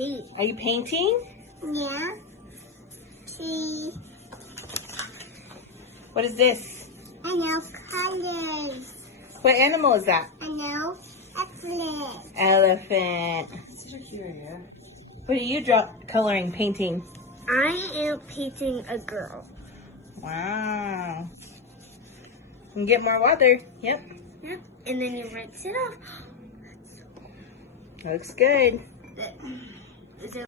paint. Are you painting? Yeah. See, What is this? I know colors. What animal is that? I know excellent. Elephant. What are you coloring, painting? I am painting a girl. Wow. And get more water. Yep. Yeah. And then you rinse it off. Looks good. Is it